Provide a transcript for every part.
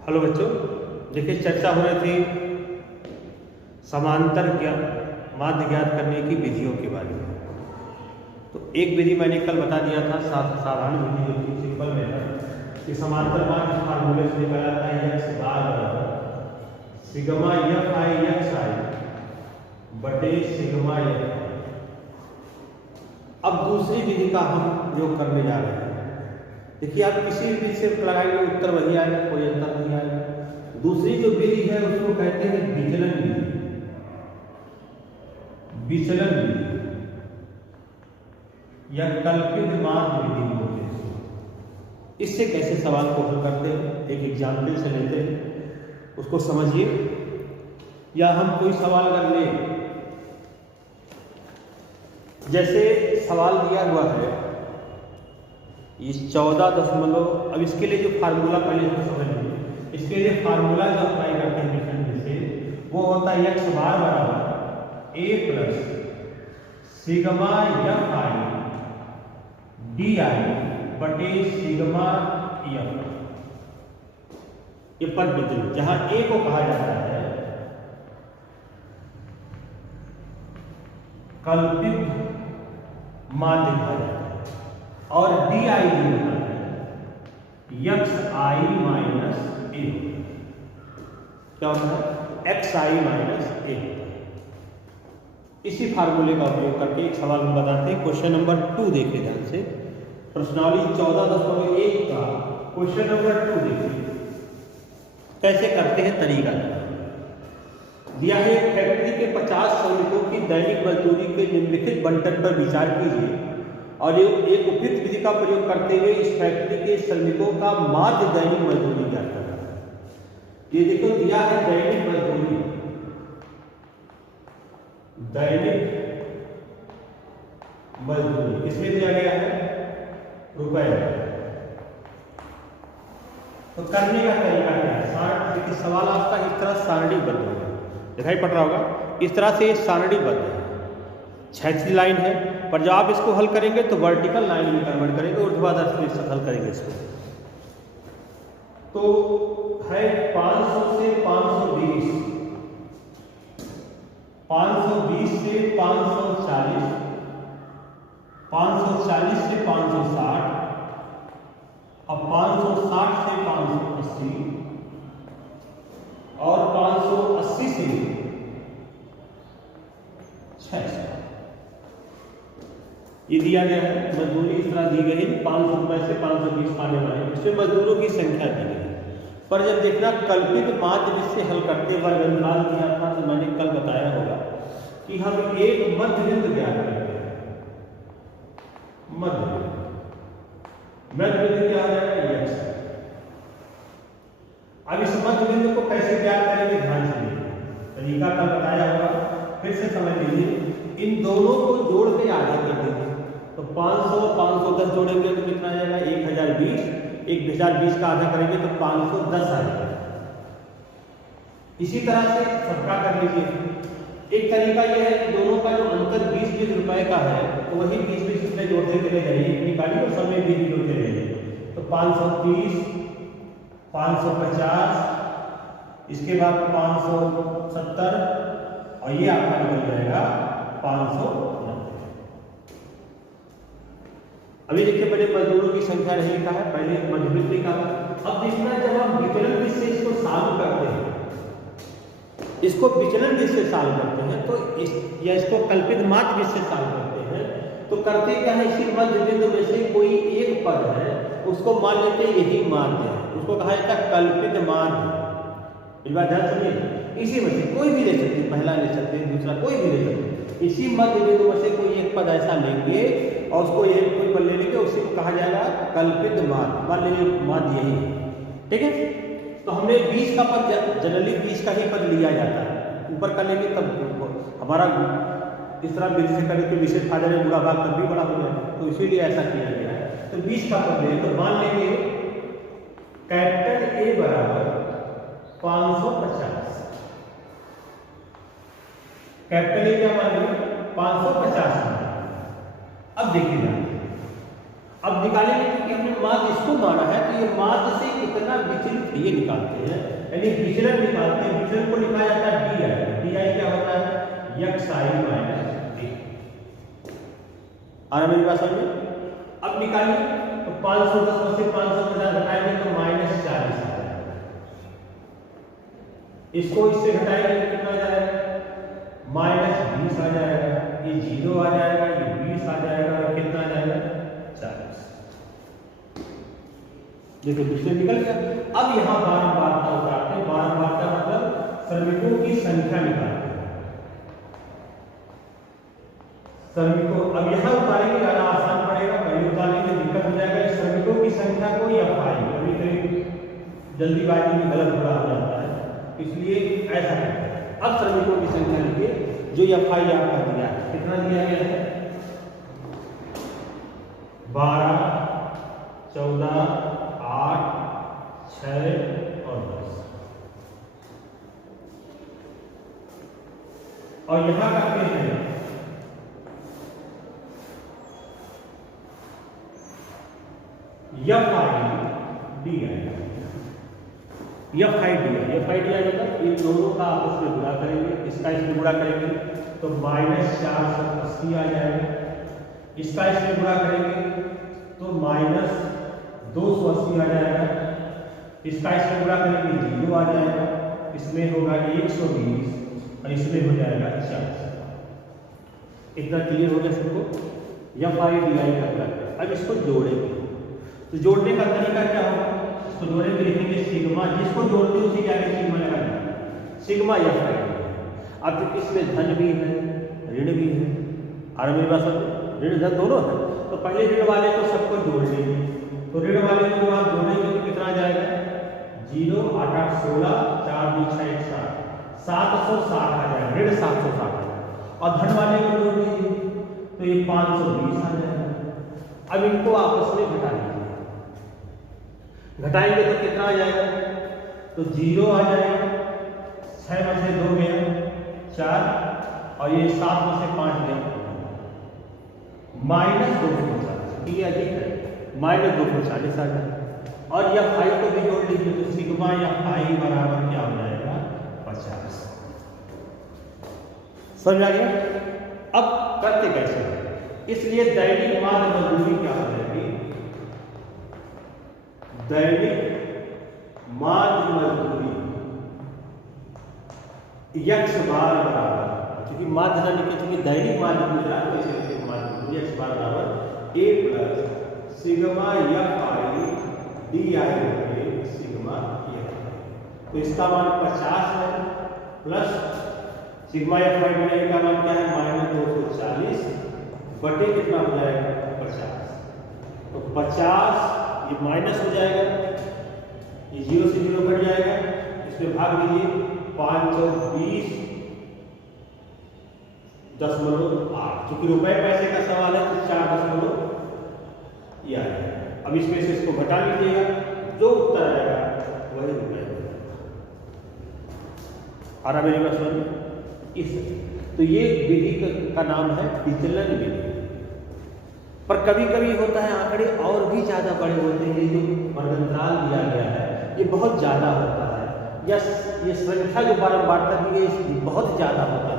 Hello बच्चों, देखिए चर्चा हो रही थी समांतर माध्य ज्ञात करने की विधियों के बारे में। तो एक विधि मैंने कल बता दिया था, साधारण विधि जो थी, सिंपल मेथड, कि समांतर माध्य फार्मूले से निकाला था x बार बराबर सिग्मा एफ आई एक्स आई बटे सिग्मा एफ आई। अब दूसरी विधि का हम प्रयोग करने जा रहे हैं। देखिए आप किसी भी विधि से लगाएंगे उत्तर वही आएगा, कोई अंतर नहीं आएगा। दूसरी जो विधि है उसको कहते हैं विचलन विधि। विचलन विधि या कल्पित माध्य विधि बोलते हैं। इससे कैसे सवाल को हल करते हैं, एक एग्जाम्पल से लेते हैं, उसको समझिए। या हम कोई सवाल कर ले, जैसे सवाल दिया हुआ है इस 14 अब इसके लिए जो फार्मूला पहले इसको समझ लीजिए। इसके लिए फार्मूला जो अप्लाई करते हैं विचलन से, वो होता है x बार बराबर a plus sigma F I D I बटे सिग्मा एफ। ये पद विचलन, जहां a को कहा जाता है कल्पित माध्य कहा जाता है, और डी आई जो होता है एक्स आई माइनस ए। क्या होता है? एक्स आई माइनस ए। इसी फार्मूले का उपयोग करके एक सवाल हम बताते हैं। क्वेश्चन नंबर 2 देखिए ध्यान से, प्रश्नावली 14.1 का क्वेश्चन नंबर 2 देखिए कैसे करते हैं, तरीका दिया है। फैक्ट्री के 50 श्रमिकों की दैनिक मजदूरी के निम्नलिखित बंटन पर विचार कीजिए और एक उपयुक्त विधि का प्रयोग करते हुए इस फैक्ट्री के श्रमिकों का माध्य दैनिक मजदूरी ज्ञात करना है। ये देखो दिया है दैनिक मजदूरी, दैनिक मजदूरी किसमें दिया गया है? रुपए। तो करने का तरीका क्या है? देखिए सवाल आपका इस तरह सारणीबद्ध होगा, दिखाई पड़ रहा होगा। इस तरह से सारणीबद्ध है, क्षैतिज लाइन है, पर जब आप इसको हल करेंगे तो वर्टिकल लाइन में कन्वर्ट करेंगे, ऊर्ध्वाधर से हल करेंगे इसको। तो है 500 से 520, 520 से 540, 540 से 560, अब 560 से 580 और 580 से 600। ये दिया गया है। मजदूरी इस तरह दी गई है, 500 रुपए से 520 पाने वाले, इसमें मजदूरों की संख्या दी गई है। पर जब देखना कल्पित माध्य जिससे हल करते हुए अंदाज दिया था, तो मैंने कल बताया होगा कि हम एक मध्य बिंदु ज्ञात करते हैं। मध्य बिंदु क्या हो जाएगा? x। अब इस मध्य बिंदु को कैसे ज्ञात करेंगे, ध्यान से देखिए, तरीका कल बताया होगा, फिर से समझ लीजिए। इन दोनों को जोड़ के आगे कर देंगे, तो 500 510 जोड़ेंगे तो कितना आ जाएगा? 1020। 1020 का आधा करेंगे तो 510 आ जाएगा। इसी तरह से सबका कर लीजिए। एक तरीका यह है कि दोनों का जो अंतर 20-20 रुपए का है, तो वही 20-20 रुपए जोड़ते चले जाइए, निकालिए और समय भी जोड़ते रहिए। तो 530, 550, इसके बाद 570, और ये आपका निकल जाएगा 590। अभी देखिए पहले मजदूरों की संख्या नहीं लिखा है, पहले मध्यबिंदु लिखा है। अब देखना जब हम विचलन विधि से इसको सॉल्व करते हैं, इसको विचलन विधि से सॉल्व करते हैं, तो या इसको कल्पित माध्य विधि से सॉल्व करते हैं, तो करते क्या है, इसी मध्य बिंदु में से कोई एक पद है, उसको मान लेते हैं यही माध्य है, उसको कहा जाता है कल्पित माध्य। इस बात ध्यान सुनिए, इसी में से कोई भी ले सकते हैं, पहला ले सकते हैं, दूसरा कोई भी ले सकते हैं। इसी मध्य बिंदु में से कोई एक पद ऐसा लेंगे और उसको एक कोई पद ले लेंगे, उसी को कहा जाएगा कल्पित माध्य। मान लीजिए माध्य यही है, ठीक है। तो हमने 20 का पद, जनरली 20 का ही पद लिया जाता है, ऊपर कर लेंगे तब हमारा इस तरह विधि से करें तो विशेष फायदा में बुरा भाग तब भी बड़ा हो जाएगा, तो इसीलिए ऐसा किया गया है। तो 20 का पद लें तो मान लेंगे कैपिटल ए बराबर 550, कैपिटल ए क्या मान लिया? 550। अब देखिए अब निकालेंगे क्योंकि हमने माध्य इसको माना है, तो ये माध्य से कितना विचलित ये निकालते हैं, यानी विचलन निकालते हैं। विचलन को लिखा जाता है डी आई। डी आई क्या होता है? एक्स आई माइनस डी। आ रहा मेरी बात समझ में? अब निकालिए तो 510 में से 550 घटाएंगे तो -40 आ जाएगा। इसको इससे घटाएंगे तो कितना आ जाएगा? -20 आ जाएगा। ये 0 आ जाएगा, ये 20 आ जाएगा और कितना आ जाएगा? 40। देखो दूसरे निकल गया। अब यहाँ बारंबारता उतारते हैं। बारंबारता मतलब श्रमिकों की संख्या निकालते हैं। श्रमिकों अब यहाँ उतारेंगे, ज्यादा आसान पड़ेगा। पहले उतारने में दिक्कत हो जाएगा। इस श्रमिकों की संख्या को या पाई, कभी कभी जल्दीबाजी में गलत थोड़ा हो जाता है, इसलिए ऐसा करते हैं। अब श्रमिकों की संख्या लिखिए जो एफ आई आपका दिया है। कितना दिया गया है? 12, 14, 8, 6 और 10। और यहां करते हैं F I D I. F I D I मतलब इन दोनों का आपस में गुणा करेंगे, इसका इसमें गुणा करेंगे तो -480 आ जाएगा। इसका इसमें गुणा करेंगे तो -280 आ जाएगा। इसका इसमें गुणा करेंगे 0 आ जाएगा। इसमें होगा 120 और इसमें हो जाएगा 40। इतना क्लियर हो गया सबको? एफ आई डी आई का क्या? अब इसको जोड़ेंगे तो जोड़ने का तरीका क्या होगा? इसको जोड़ेंगे, लिखेंगे सिग्मा। जिसको जोड़ते हैं उसी के आगे सिग्मा लगाएंगे, सिग्मा एफ आई। अब इसमें धन भी है ऋण भी है, और मेरे पास ऋण धन दोनों है। तो पहले ऋण वाले को सबको जोड़ लेंगे। तो ऋण वाले को जब आप जोड़ेंगे तो कितना आ जाएगा? 0, 8, 8, 16, 4, 2, 6, 1, 7, 760 आ जाएगा। ऋण 760 आ जाएगा। और धन वाले को जोड़ दीजिए तो ये 520 आ जाएगा। अब इनको आपस में घटा लीजिए। घटाएंगे तो कितना आ जाएगा? तो 0 आ जाएगा, 6 में से 2 गया 4 और ये 7 में से 5 गया -240। ये अधिक है, -240 आ जाएगा। और यह फाई को भी जोड़ लीजिए तो सिग्मा या फाई बराबर क्या हो जाएगा? 50। समझ आ गया? अब करते कैसे हैं? इसलिए दैनिक माध्य मजदूरी क्या हो जाएगी? दैनिक माध्य मजदूरी x बार बराबर, क्योंकि माध्य ना लिखे क्योंकि दैनिक माध्य मजदूरी x बार बराबर a plus sigma F I D I sigma F. तो इसका मान 50 है plus sigma F I D I का मान क्या है? -240 बटे कितना हो जाएगा? 50। तो 50 ये माइनस हो जाएगा, ये 0 से 0 कट जाएगा, इसमें भाग दीजिए 520.8। क्योंकि रुपए पैसे का सवाल है तो 4 ये आ जाएगा। अब इसमें से इसको घटा लीजिएगा, जो उत्तर आएगा वही रुपए। आ रहा मेरी बात समझ में? इस तो ये विधि का नाम है विचलन विधि। पर कभी कभी होता है आंकड़े और भी ज्यादा बड़े होते हैं। ये जो वर्गंतराल दिया गया है ये बहुत ज्यादा होता है, या ये संख्या जो बारंबारता दी है बहुत ज्यादा होता है।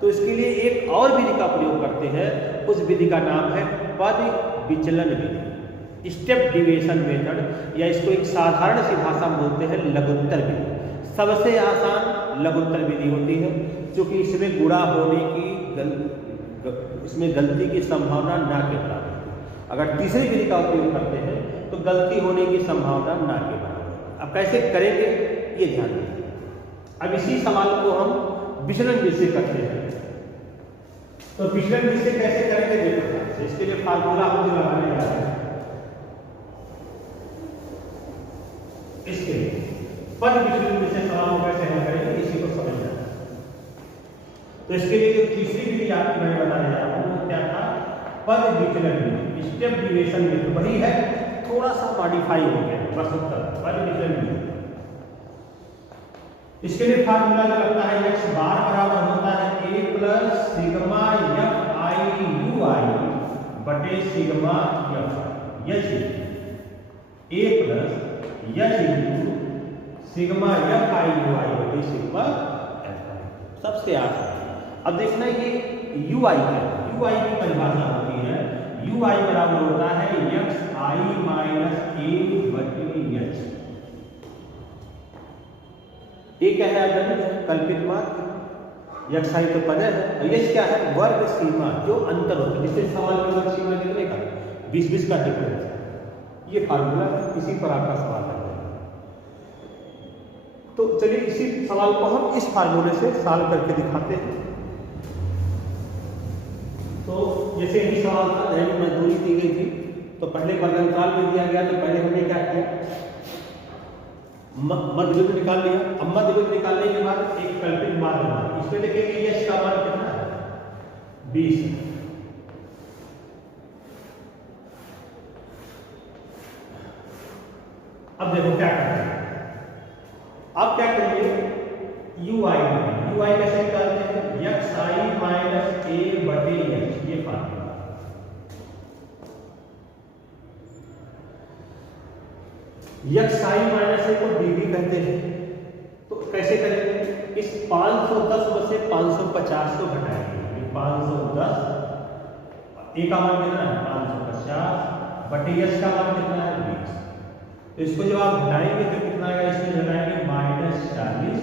तो इसके लिए एक और विधि का प्रयोग करते हैं। उस विधि का नाम है पद विचलन विधि, स्टेप डिविएशन मेथड, या इसको एक साधारण सी भाषा में बोलते हैं लघुत्तर विधि। सबसे आसान लघुत्तर विधि होती है, क्योंकि इसमें गुणा होने की इसमें गलती की संभावना ना के बराबर। अगर तीसरी विधि का उपयोग करते हैं तो गलती होने की संभावना ना के बराबर। अब कैसे करेंगे ये ध्यान रखिए। अब इसी सवाल को हम विचलन विधि से करते हैं। तो विचलन विधि से कैसे करेंगे देखो, इसके लिए फार्मूला हम जो लगाने जा रहे हैं, इसके लिए पद विचलन विधि से सवाल को कैसे हल करेंगे इसी को समझना है। तो इसके लिए जो तीसरी विधि आपकी मैं बताने जा रहा हूँ वो क्या था? पद विचलन विधि, स्टेप डिविएशन विधि। वही है, थोड़ा सा मॉडिफाई हो गया बस उत्तर पद विचलन विधि। इसके लिए फार्मूला जो लगता है x बार बराबर होता है a plus sigma F I U I बटे sigma F. H A plus H into sigma F I U I बटे सिग्मा एफ आई। सबसे आसान। अब देखना ये यू आई है, यू आई की परिभाषा होती है, यू आई बराबर होता है एक्स आई माइनस ए बटे एच। ए क्या है? अगणित कल्पित मात्र। एक्स आई तो पद है और एच क्या है? वर्ग सीमा, जो अंतर होता है। जिससे सवाल में वर्ग सीमा कितने का? 20-20 का डिफरेंस है। ये फार्मूला इसी पर आपका सवाल है। तो चलिए इसी सवाल को हम इस फार्मूले से सॉल्व करके दिखाते हैं। तो जैसे ही सवाल था, दैनिक मजदूरी दी गई थी, तो पहले वर्गांतराल में दिया गया, तो पहले हमने क्या किया? मध्य बिंदु निकाल लिया। अब मध्य बिंदु निकालने के बाद एक कल्पित माध्य मान, इसमें देखेंगे यश का मान कितना है? 20। अब देखो क्या करते हैं। अब क्या करिए? यू आई कैसे निकालते हैं? एक्स आई माइनस ए बटे एच, ये फार्मूला। एक्स आई माइनस ए को डी भी कहते हैं। तो कैसे करेंगे? इस 510 में से 550 को घटाएंगे। 510 ए का मान कितना है? 550 बटे एच का मान कितना है? 20। तो इसको जब आप घटाएंगे तो कितना आएगा? इसमें घटाएंगे -40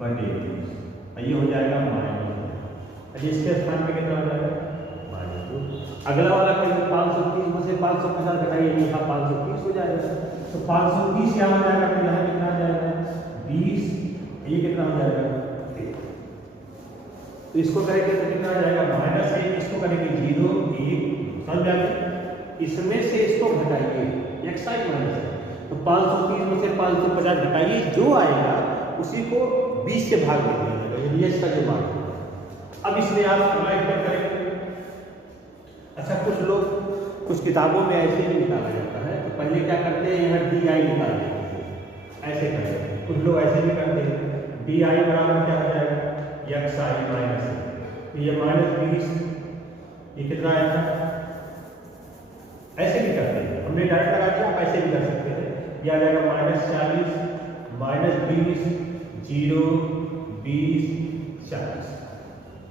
बटे 20, ये हो जाएगा -2। इसके स्थान पे कितना हो जाएगा? -2। अगला वाला करेंगे 530 में से 550 घटाइए, यहाँ 530 हो जाएगा। तो 530 क्या हो जाएगा? फिर यहाँ कितना आ जाएगा? 20, ये कितना हो जाएगा? 1। तो इसको करेंगे तो कितना आ जाएगा? -1। इसको करेंगे 0, 1, समझ जाएगा। इसमें से इसको घटाइए, एक्स आई माइनस, तो 530 में से 550 घटाइए, जो आएगा उसी को 20 से भाग देंगे, एच का जो मान। अब इसमें आप राइट कर करेंगे। अच्छा, कुछ किताबों में ऐसे ही निकाला जाता है। तो पहले क्या करते हैं? यहाँ डी आई निकालते हैं, ऐसे करते हैं। कुछ लोग ऐसे भी करते हैं। डी आई बराबर क्या हो जाएगा? एक्स आई माइनस, ये -20, ये कितना आया था? ऐसे भी करते हैं। हमने डायरेक्ट लगा दिया, आप ऐसे भी कर सकते हैं। यह आ जाएगा -40 -20 0 20 40।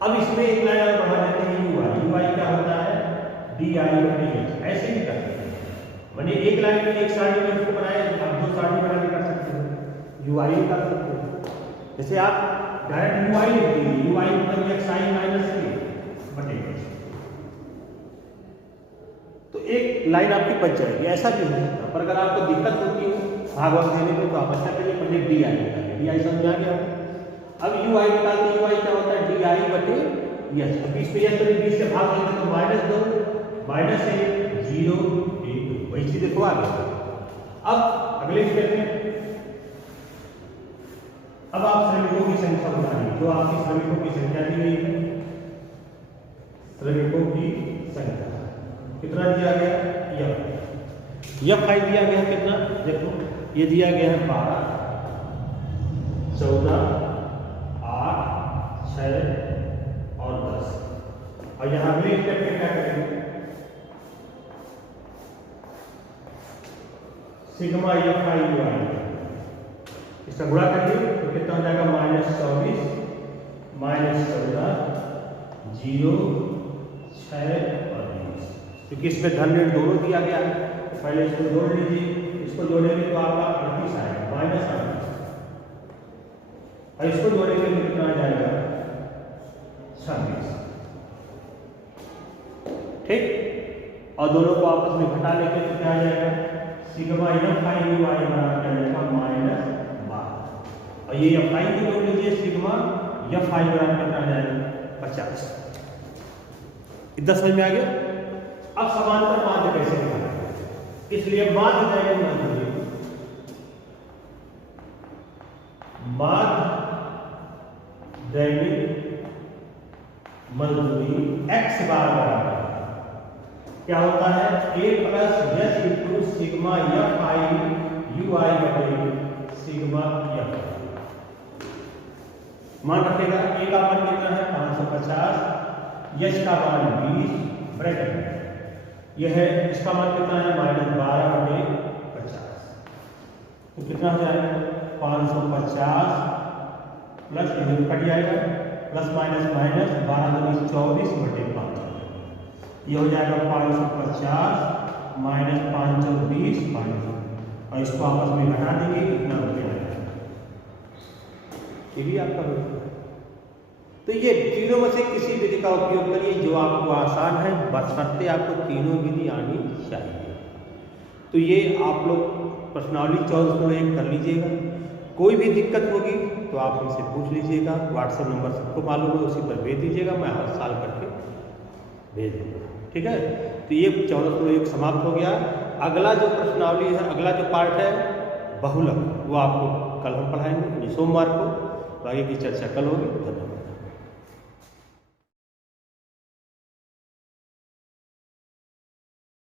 अब इसमें एक लाइन और बढ़ा देते हैं यू आई क्या होता है? डी आई बटे एच। ऐसे भी कर सकते हैं। माने एक लाइन में एक सारणी में इसको बनाए, आप 2 सारणी बना के कर सकते हैं। यू आई कर सकते हैं। जैसे आप डायरेक्ट यू आई लिख दीजिए, यू आई मतलब एक्स आई माइनस ए बटे एच, तो एक लाइन आपकी बच जाएगी। ऐसा भी हो सकता है। पर अगर आपको दिक्कत होती है भाग देने में, तो आप ऐसा करिए, पहले डी आई निकालिए। डी आई समझ आ गया। अब यू आई निकालते, यू आई क्या होता है? डी आई बटे एच। अब 20 पे एच करें, 20 से भाग देंगे तो -2 -1 0 1, वही चीज देखो आगे। अब अगले स्टेप में अब आप श्रमिकों की संख्या बताइए, जो आपकी श्रमिकों की संख्या दी गई है। श्रमिकों की संख्या कितना दिया गया? एफ आई दिया गया कितना? देखो ये दिया गया है 12, 14, 8, 6 और 10। और यहाँ अगले स्टेप में क्या करेंगे? सिग्मा एफ आई यू आई, इसका गुणा करिए तो कितना हो जाएगा? -24 -14 0 6 और 20। क्योंकि इसमें धन ऋण दोनों दिया गया है, तो पहले इसको जोड़ लीजिए। इसको जोड़ेंगे तो आपका 38 आएगा, -38, और इसको जोड़ेंगे तो कितना आ जाएगा? 26। ठीक। और दोनों को आपस में घटा लेंगे तो क्या आ जाएगा? सिग्मा एफ आई यू आई बराबर क्या जाएगा? -12। और ये एफ आई को जोड़ लीजिए, सिग्मा एफ आई बराबर कितना आ जाएगा? 50। इतना समझ में आ गया। अब समांतर माध्य कैसे निकालेंगे? इसलिए माध्य दैनिक मजदूरी, माध्य दैनिक मजदूरी x बार बराबर क्या होता है? a plus H into sigma F I U I बटे सिग्मा एफ। मान रखेगा a का मान कितना है? 550, एच का मान 20 ब्रैकेट में। यह है, इसका मान कितना है -12/50। तो कितना हो जाएगा 550 प्लस इधर कट जाएगा प्लस माइनस माइनस 12×24 / 5। ये हो जाएगा 550 माइनस 520 500 और इसको आपस में घटा देंगे कितना रुपये आएगा। ये भी आपका रुपये। तो ये तीनों में से किसी विधि का उपयोग करिए जो आपको आसान है, बशर्ते आपको तीनों विधि आनी चाहिए। तो ये आप लोग प्रश्नावली 1401 कर लीजिएगा। कोई भी दिक्कत होगी तो आप हमसे पूछ लीजिएगा। व्हाट्सएप नंबर सबको मालूम है, उसी पर भेज दीजिएगा, मैं हर साल करके भेज दूँगा। ठीक है, तो ये 1401 समाप्त हो गया। अगला जो प्रश्नावली है, अगला जो पार्ट है बहुलक, वो आपको कल हम पढ़ाएंगे सोमवार को। आगे की चर्चा कल होगी।